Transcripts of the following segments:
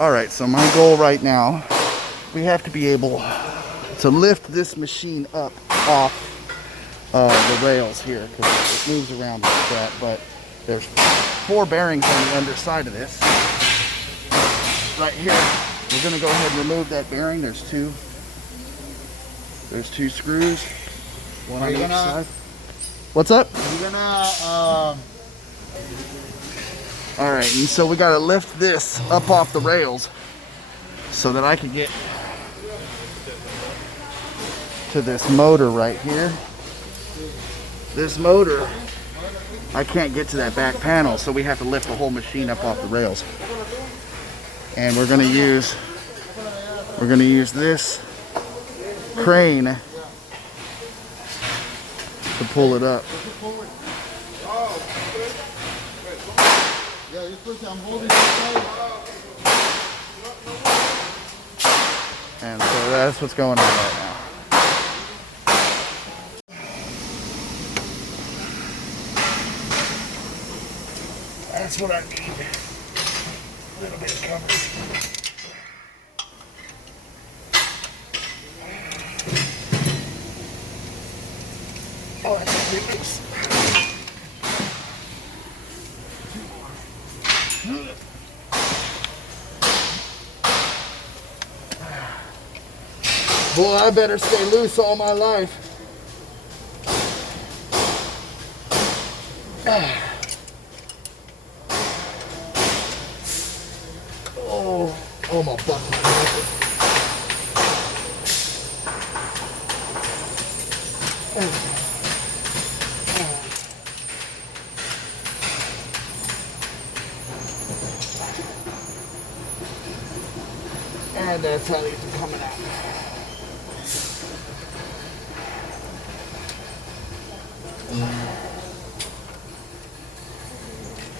All right, so my goal right now, we have to be able to lift this machine up off the rails here, because it moves around like that. But there's 4 bearings on the underside of this. Right here, we're gonna go ahead and remove that bearing. There's two screws, one on each side. What's up? You're gonna All right, and so we got to lift this up off the rails so that I can get to this motor right here. This motor, I can't get to that back panel, so we have to lift the whole machine up off the rails. And we're gonna use this crane to pull it up. yeah, you're supposed to, I'm holding it. And so that's what's going on right now. That's what I need. A little bit of coverage. Oh, that's a big loose. Boy, I better stay loose all my life. Oh, my butt. And that's how these are coming out.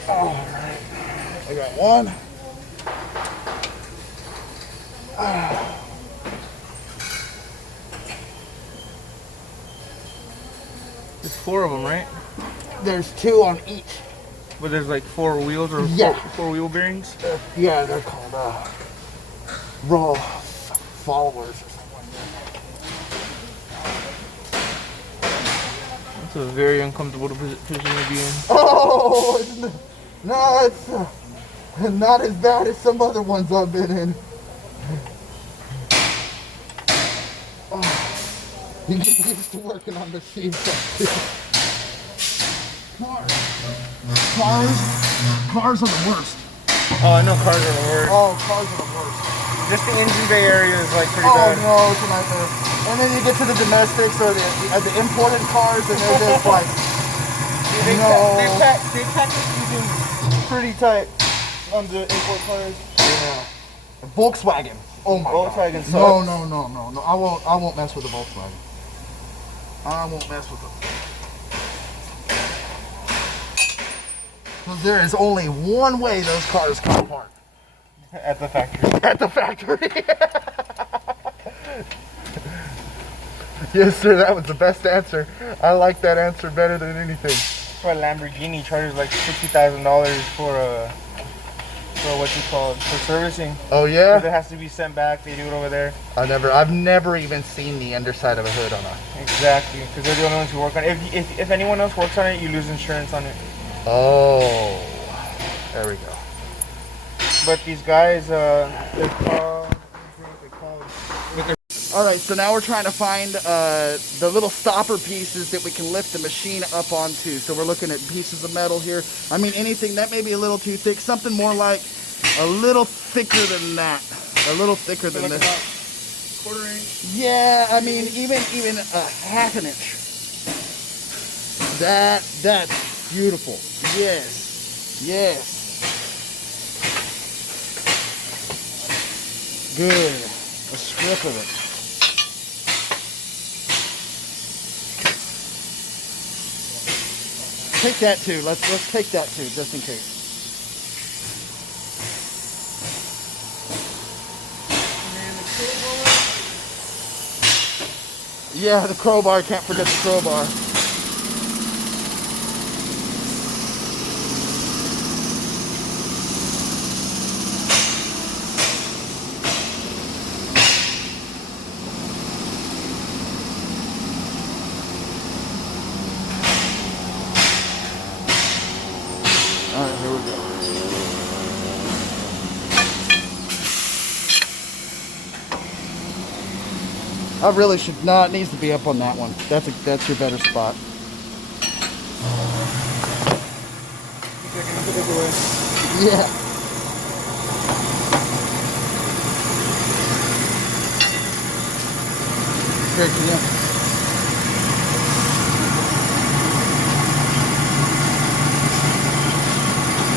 All right, I got one. There's 4 of them, right? There's 2 on each. But there's like 4 wheels or Yeah. 4 wheel bearings. Yeah, they're called raw followers or something like that. It's a very uncomfortable position to be in. Oh, no, it's not as bad as some other ones I've been in. Oh, you get used to working on machines like this. Cars are the worst. Oh, I know cars are the worst. Oh, cars are the worst. Just the engine bay area is like pretty Oh bad. no, it's a nightmare. And then you get to the domestics or the imported cars, and they're just like, They pack the engine pretty tight on the import cars. yeah. Volkswagen. Oh my Volkswagen God. sucks. No. I won't mess with the Volkswagen. I won't mess with them. There is only one way those cars come apart. At the factory. At the factory. Yes, sir. That was the best answer. I like that answer better than anything. That's why Lamborghini charges like $60,000 for for servicing. Oh Because yeah. it has to be sent back. They do it over there. I've never even seen the underside of a hood on a. Exactly. Because they're the only ones who work on it. If anyone else works on it, you lose insurance on it. Oh, there we go. But these guys, they're called. All right, so now we're trying to find the little stopper pieces that we can lift the machine up onto. So we're looking at pieces of metal here. I mean, anything that may be a little too thick, something more like a little thicker than that. A little thicker than Like this. about 1/4 inch. Yeah, I mean, even a 1/2 inch. That's beautiful. Yes. Good. A strip of it. Take that too. Let's take that too, just in case. Yeah, the crowbar. Can't forget the crowbar. I really should not. It needs to be up on that one. That's your better spot. Yeah. Here, can you?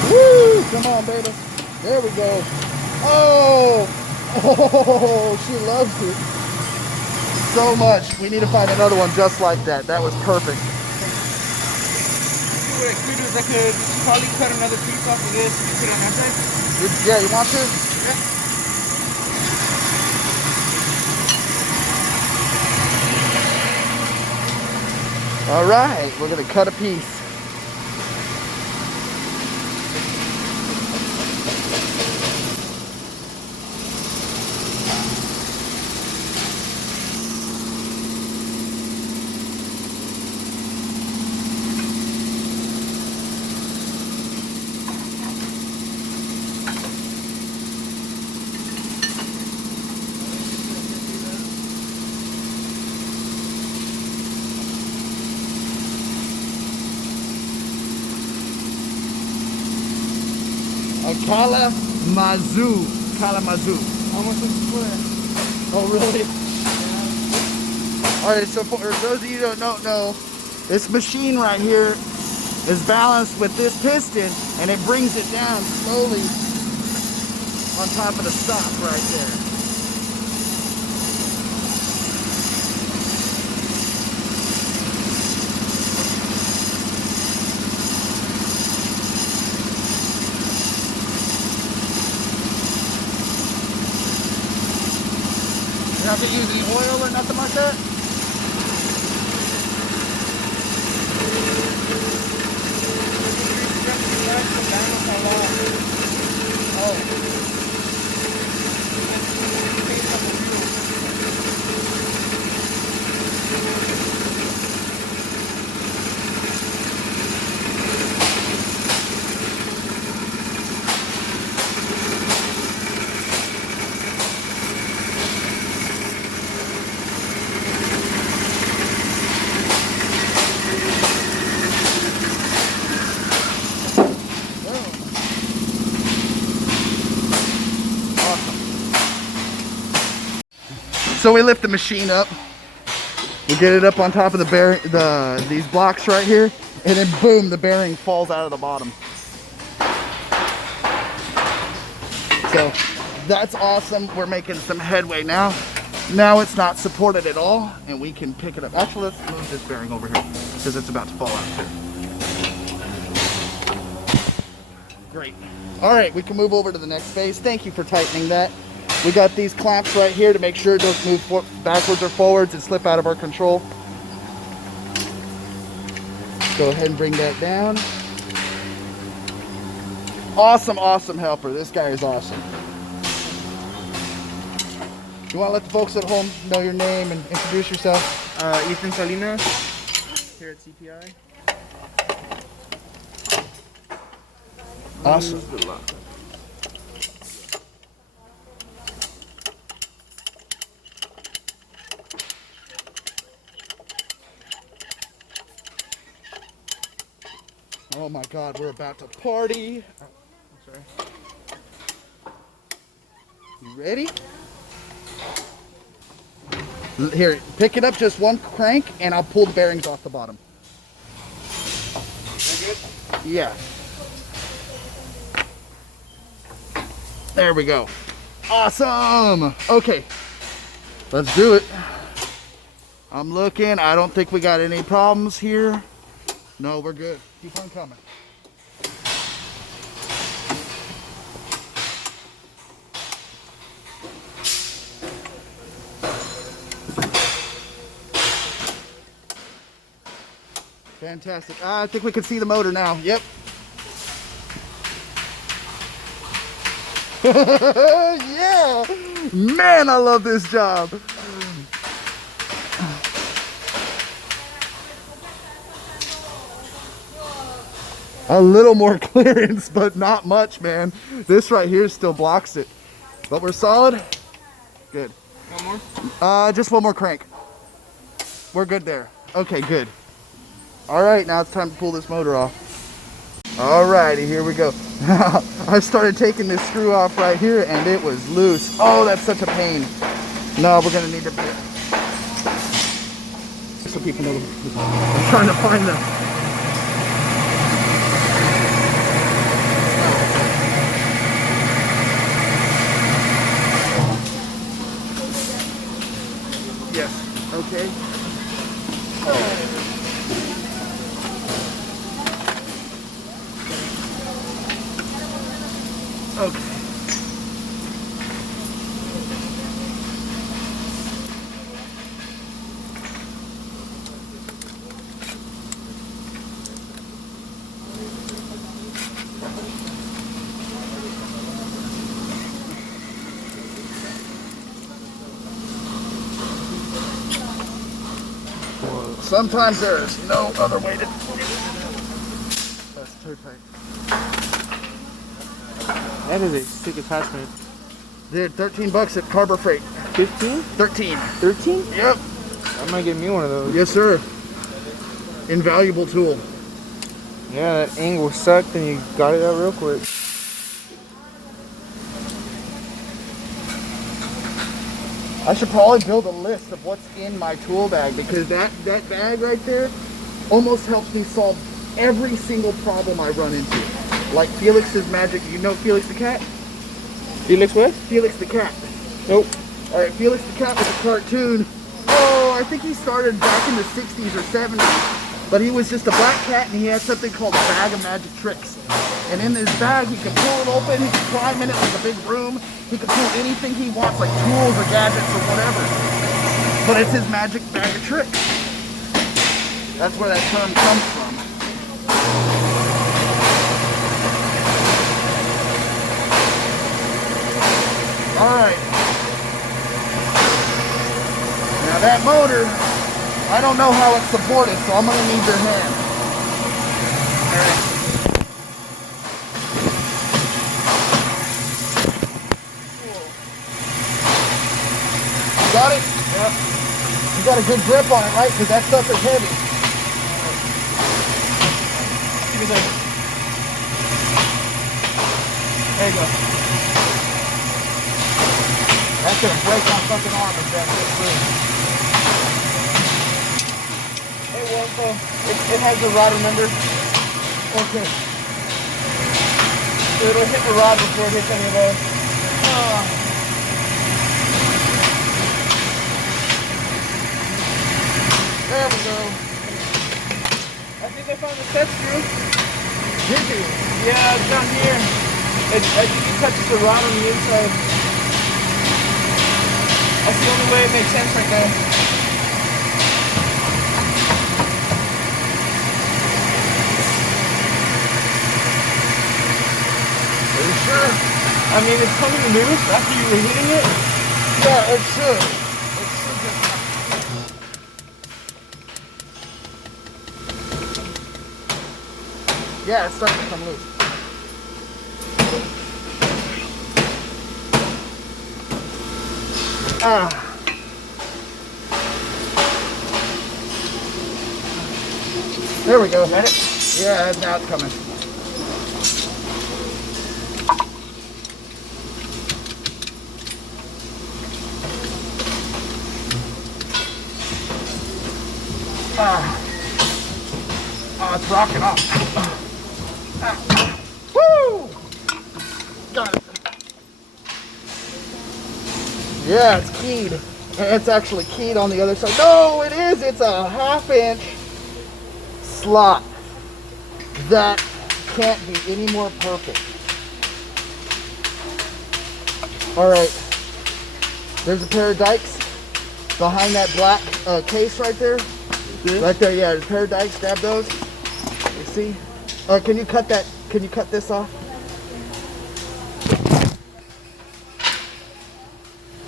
Woo! Come on, baby. There we go. Oh! Oh, she loves it so much. We need to find another one just like that. That was perfect. What I could do is I could probably cut another piece off of this and put it on that side. Yeah, you want to? Yeah. All right, we're gonna cut a piece. Kalamazoo. Kalamazoo. How much is the square? Oh, really? All right, so for those of you who don't know, this machine right here is balanced with this piston, and it brings it down slowly on top of the stock right there. You're not gonna use any oil or nothing like that? So we lift the machine up, we get it up on top of the bearing, these blocks right here, and then boom, the bearing falls out of the bottom. So that's awesome. We're making some headway now. Now it's not supported at all, and we can pick it up. Actually, let's move this bearing over here because it's about to fall out too. Great. All right, we can move over to the next phase. Thank you for tightening that. We got these clamps right here to make sure it doesn't move backwards or forwards and slip out of our control. Go ahead and bring that down. Awesome, awesome helper. This guy is awesome. You want to let the folks at home know your name and introduce yourself? Ethan Salinas, here at CPI. Awesome. Oh my God, we're about to party. Oh, sorry. You ready? Here, pick it up just one crank and I'll pull the bearings off the bottom. That good? Yeah. There we go. Awesome. Okay, let's do it. I'm looking. I don't think we got any problems here. No, we're good. Keep on coming. Fantastic. I think we can see the motor now. Yep. Yeah. Man, I love this job. A little more clearance, but not much, man. This right here still blocks it. But we're solid. Good. One more? Just one more crank. We're good there. Okay, good. All right, now it's time to pull this motor off. All righty, here we go. I started taking this screw off right here and it was loose. Oh, that's such a pain. No, we're gonna need to, so people know. I'm trying to find them. Yes, okay. Okay. Sometimes there's no other way to do it. That's too tight. That is a sick attachment. Dude, 13 bucks at Harbor Freight. 15? 13. 13? Yep. I might get me one of those. Yes, sir. Invaluable tool. Yeah, that angle sucked and you got it out real quick. I should probably build a list of what's in my tool bag because that bag right there almost helps me solve every single problem I run into. Like Felix's magic. You know Felix the cat? Felix what? Felix the cat. Nope. All right, Felix the cat was a cartoon. Oh, I think he started back in the 60s or 70s. But he was just a black cat and he had something called a bag of magic tricks. And in his bag, he could pull it open, he could climb in it like a big room. He could pull anything he wants, like tools or gadgets or whatever. But it's his magic bag of tricks. That's where that term comes from. All right. Now that motor, I don't know how it's supported, so I'm gonna need your hand. All right. Got it? Yep. You got a good grip on it, right? Because that stuff is heavy. Give me a second. There you go. That's gonna break my fucking arm if that gets through. It won't though. It has the rod, remember? Okay. It'll hit the rod before it hits any of those. There we go. I think I found the set screw. Did you? Yeah, it's down here. I think it touches the rod on the inside. That's the only way it makes sense right there. Are you sure? I mean, it's coming loose after you were hitting it. Yeah, it should. It should just... Yeah, it's starting to come loose. There we go. Got it? Yeah, now it's coming. Oh, it's rocking off. Woo! Got it. Yeah, it's keyed. And it's actually keyed on the other side. No, it is. It's a 1/2 inch slot. That can't be any more perfect. All right. There's a pair of dikes behind that black case right there. Right there, yeah, there's a pair of dikes. Grab those. You see? Can you cut that? Can you cut this off?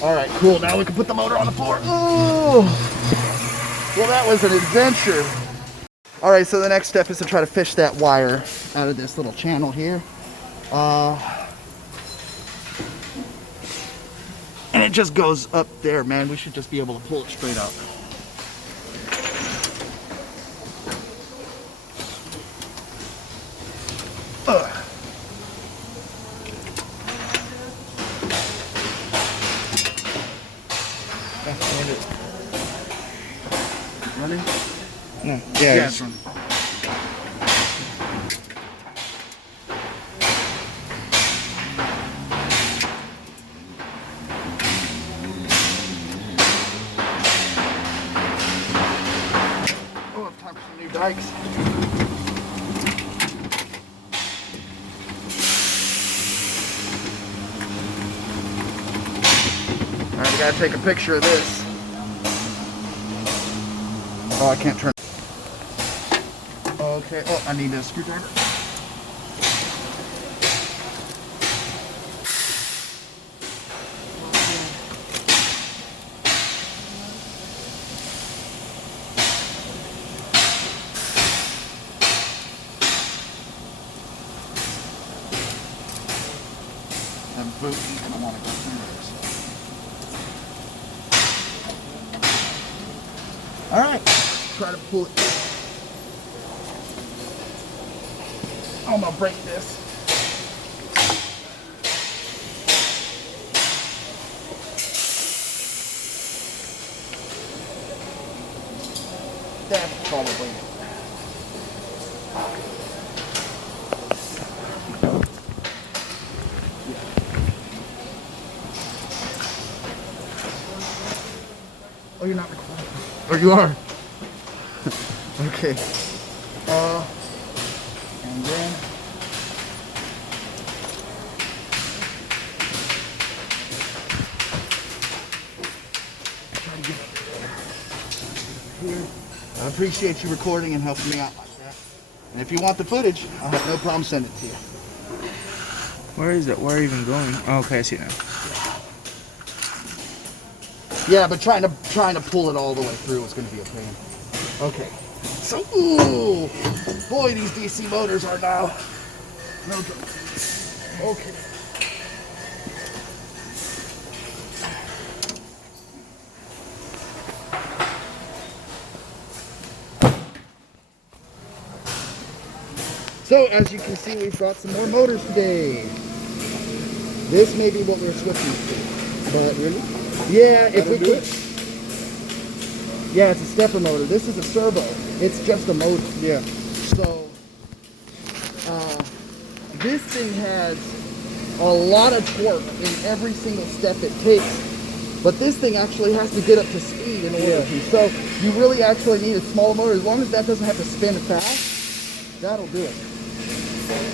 All right, cool. Now we can put the motor on the floor. Ooh. Well, that was an adventure. All right, so the next step is to try to fish that wire out of this little channel here. And it just goes up there, man. We should just be able to pull it straight out. Running? No. Yeah, it's running. Oh, it's time for some new dikes. Alright, we gotta take a picture of this. Oh, I can't turn. Okay. Oh, I need a screwdriver. I'm booting. I don't want to go through this. All right. Try to pull it. I'm gonna break this. That's probably it. Oh, you're not recording. Or you are. Okay. And then try to get here. I appreciate you recording and helping me out like that. And if you want the footage, I'll have no problem sending it to you. Where is it? Where are you even going? Oh, okay, I see it now. Yeah, but trying to pull it all the way through is going to be a pain. Okay. So, ooh, boy, these DC motors are now no joke. Okay. So, as you can see, we've got some more motors today. This may be what we're switching to. But really? Yeah, if we could. Yeah, it's a stepper motor. This is a servo. It's just a motor. Yeah. So, this thing has a lot of torque in every single step it takes. But this thing actually has to get up to speed in order to. So, you really actually need a small motor. As long as that doesn't have to spin fast, that'll do it. I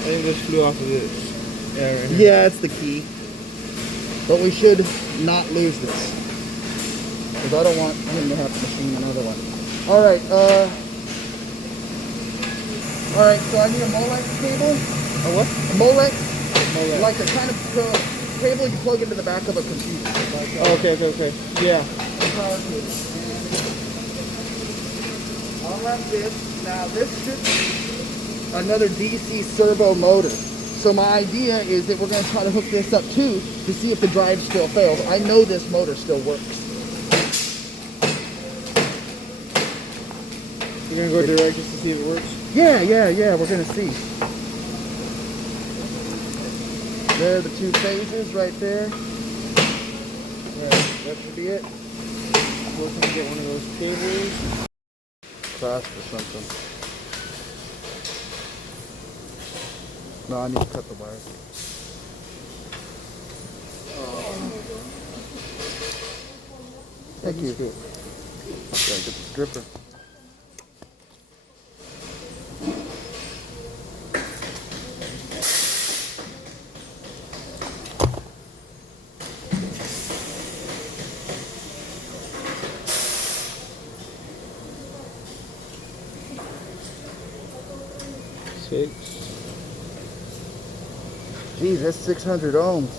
think this flew off of this. Yeah, right here. Yeah, it's the key. But we should not lose this. Because I don't want him to have to machine another one. Alright, alright, so I need a Molex cable. A what? A Molex. Molex. Like the kind of cable you plug into the back of a computer. Like, Oh, okay. Yeah. power cable. I'll have this. Now this should be another DC servo motor. So my idea is that we're going to try to hook this up too to see if the drive still fails. I know this motor still works. You're going to go direct just to see if it works? Yeah, we're going to see. There are the two phases right there. Right, that should be it. We're going to get one of those cables. Crossed or something. No, I need to cut the wires. Thank you. Okay, get the stripper. Geez, that's 600 ohms.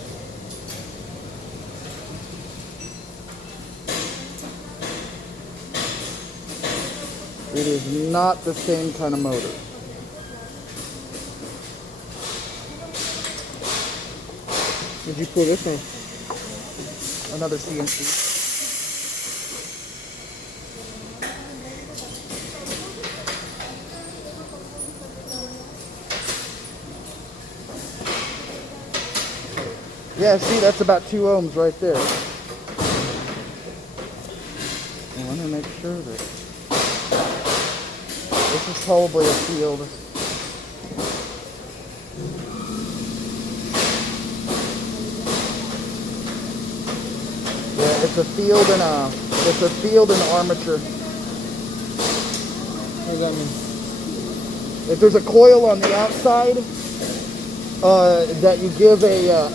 It is not the same kind of motor. Did you pull this one? Another CNC. Yeah, see, that's about 2 ohms right there. I want to make sure that this is probably a field. Yeah, it's a field and armature. What does that mean? If there's a coil on the outside that you give a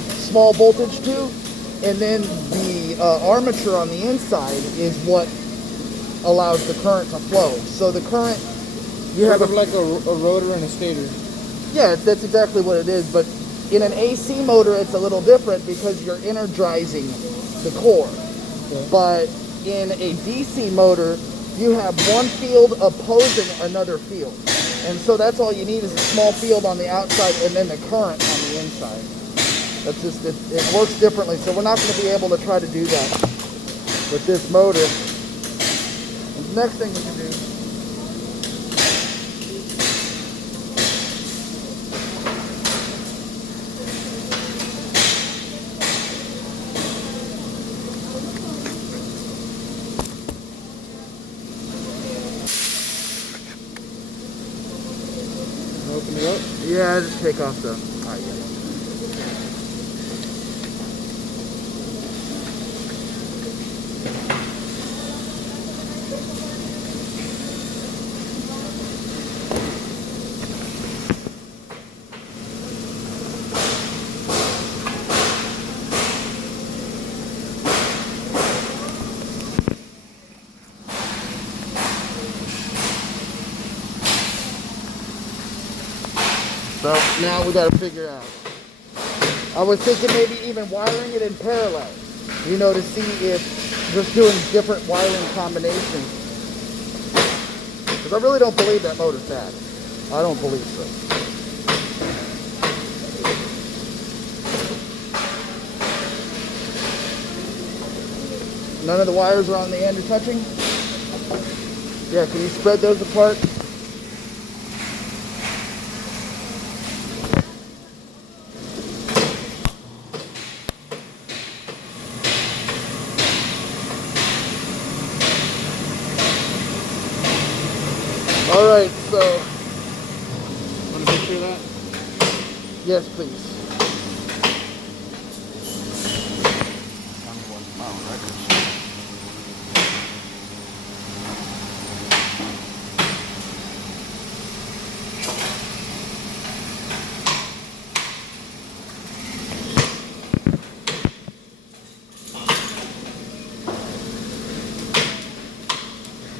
small voltage to, and then the armature on the inside is what allows the current to flow. So the current, you have like a rotor and a stator. Yeah, that's exactly what it is. But in an AC motor, it's a little different because you're energizing the core. Okay. But in a DC motor, you have one field opposing another field. And so that's all you need is a small field on the outside and then the current on the inside. That's just, it works differently. So we're not going to be able to try to do that with this motor. And the next thing we can do, Open it up. yeah, just take off the, yeah. So now we got to figure out. I was thinking maybe even wiring it in parallel, you know, to see if just doing different wiring combinations. Because I really don't believe that motor's bad. I don't believe so. None of the wires are on the end are touching? Yeah, can you spread those apart? All right, so Want a picture of that? yes, please.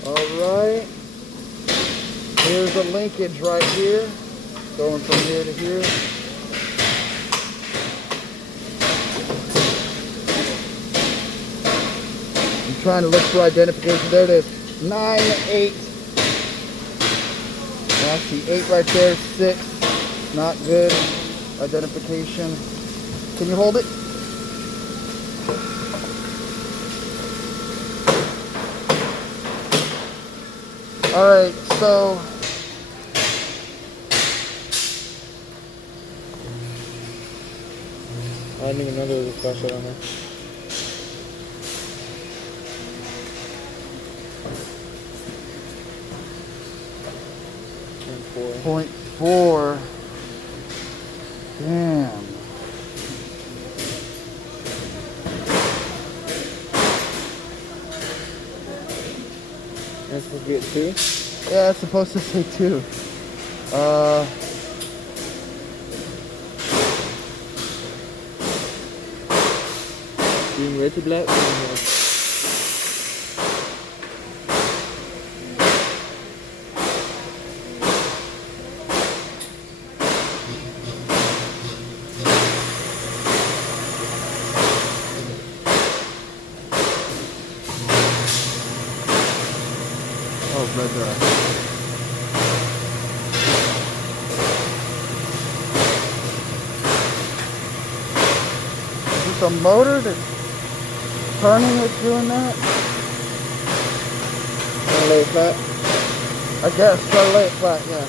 All right. Here's a linkage right here, going from here to here. I'm trying to look for identification. There it is. 9, 8. Well, I see 8 right there. 6. Not good. Identification. Can you hold it? All right, so I didn't even know there was a flashlight on there. .4. Damn. That's supposed to be at 2? Yeah, it's supposed to say 2. Being way too black. Oh, red dot. Is this the motor that's turning it's doing that? Lay flat. I guess, so lay it flat, yeah.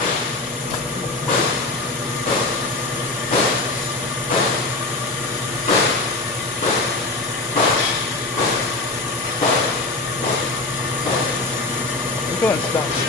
I'm doing stuff.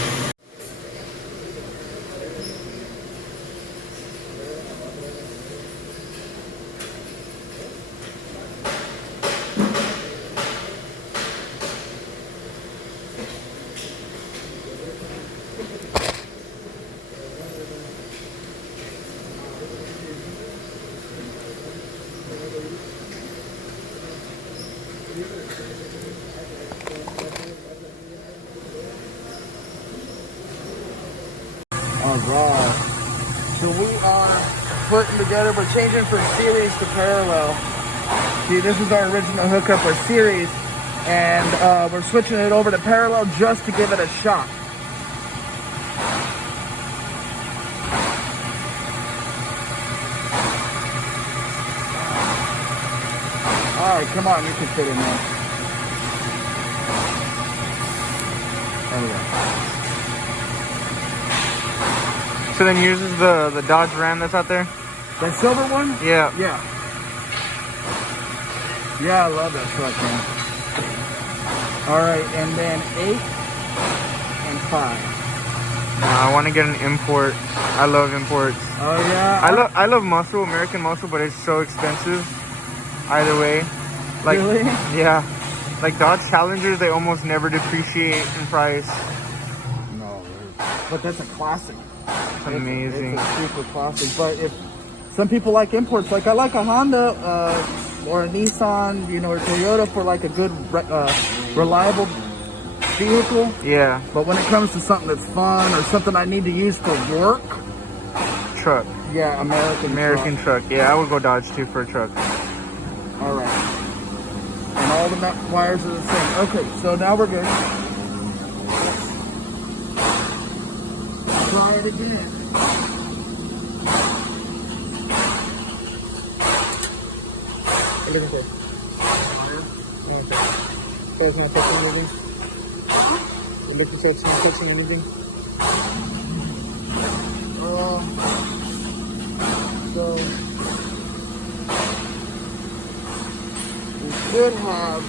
Alright. So we are putting together, we're changing from series to parallel. See, this is our original hookup with series, and we're switching it over to parallel just to give it a shot. Alright, come on, you can fit in there. There we go. So then yours is the Dodge Ram that's out there? That silver one? Yeah. Yeah. Yeah, I love that truck, man. Alright, and then 8 and 5. I want to get an import. I love imports. Oh yeah. I love muscle, American muscle, but it's so expensive. Either way. Like, really? yeah. Like Dodge Challengers, they almost never depreciate in price. No, but that's a classic. It's amazing. It's a super classic. But if some people like imports, like I like a Honda or a Nissan, you know, or Toyota for like a good, reliable vehicle. Yeah. But when it comes to something that's fun or something I need to use for work, Truck. yeah, American truck. Yeah, I would go Dodge too for a truck. All right. And all the wires are the same. Okay, so now we're good. Try it again. What are you looking for? So it's not touching anything? You're making sure it's not touching anything? So we should have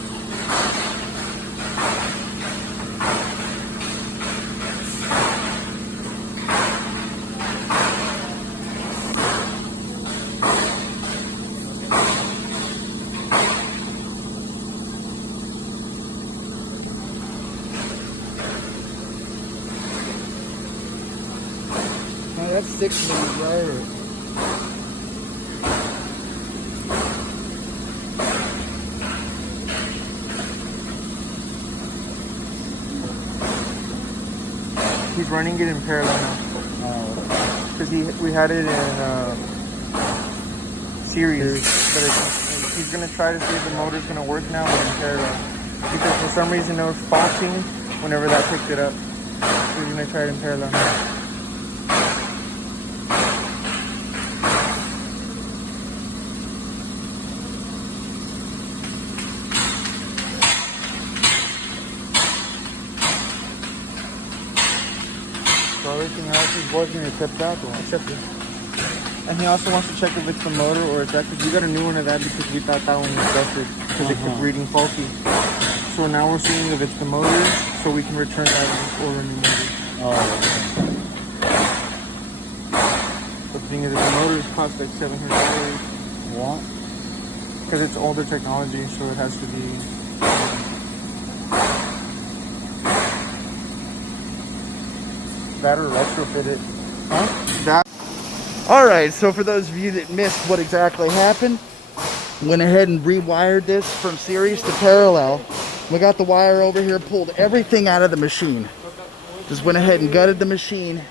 that's 6 minutes, right? He's running it in parallel now. Because we had it in series. But he's going to try to see if the motor's going to work now, but in parallel. Because for some reason it was faulting whenever that picked it up. So he's going to try it in parallel now. So everything else is working except that one. Except this. And he also wants to check if it's the motor or it's that, because we got a new one of that because we thought that one was busted because it kept reading faulty. So now we're seeing if it's the motor, so we can return that and order a new motor. Oh, But the thing is, if the motors cost like $700. what? Because it's older technology, so it has to be. That or retrofit it. Huh? That. All right, so for those of you that missed what exactly happened, went ahead and rewired this from series to parallel. We got the wire over here, pulled everything out of the machine. Just went ahead and gutted the machine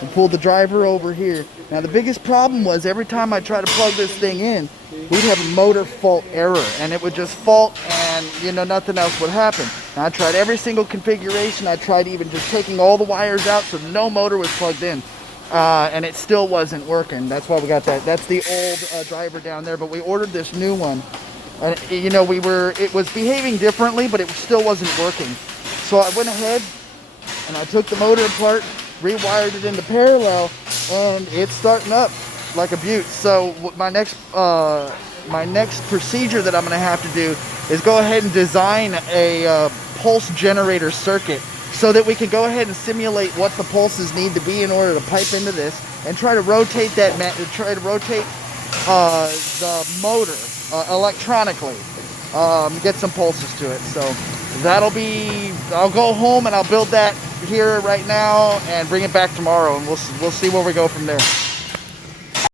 and pulled the driver over here. Now the biggest problem was every time I tried to plug this thing in, we'd have a motor fault error and it would just fault and you know nothing else would happen. Now I tried every single configuration. I tried even just taking all the wires out so no motor was plugged in. And it still wasn't working. That's why we got that. That's the old driver down there, but we ordered this new one. And you know, it was behaving differently, but it still wasn't working. So I went ahead and I took the motor apart, rewired it into parallel, and it's starting up like a beaut. So my next procedure that I'm going to have to do is go ahead and design a pulse generator circuit so that we can go ahead and simulate what the pulses need to be in order to pipe into this, and try to rotate the motor electronically, get some pulses to it. So I'll go home and I'll build that here right now and bring it back tomorrow, and we'll see where we go from there.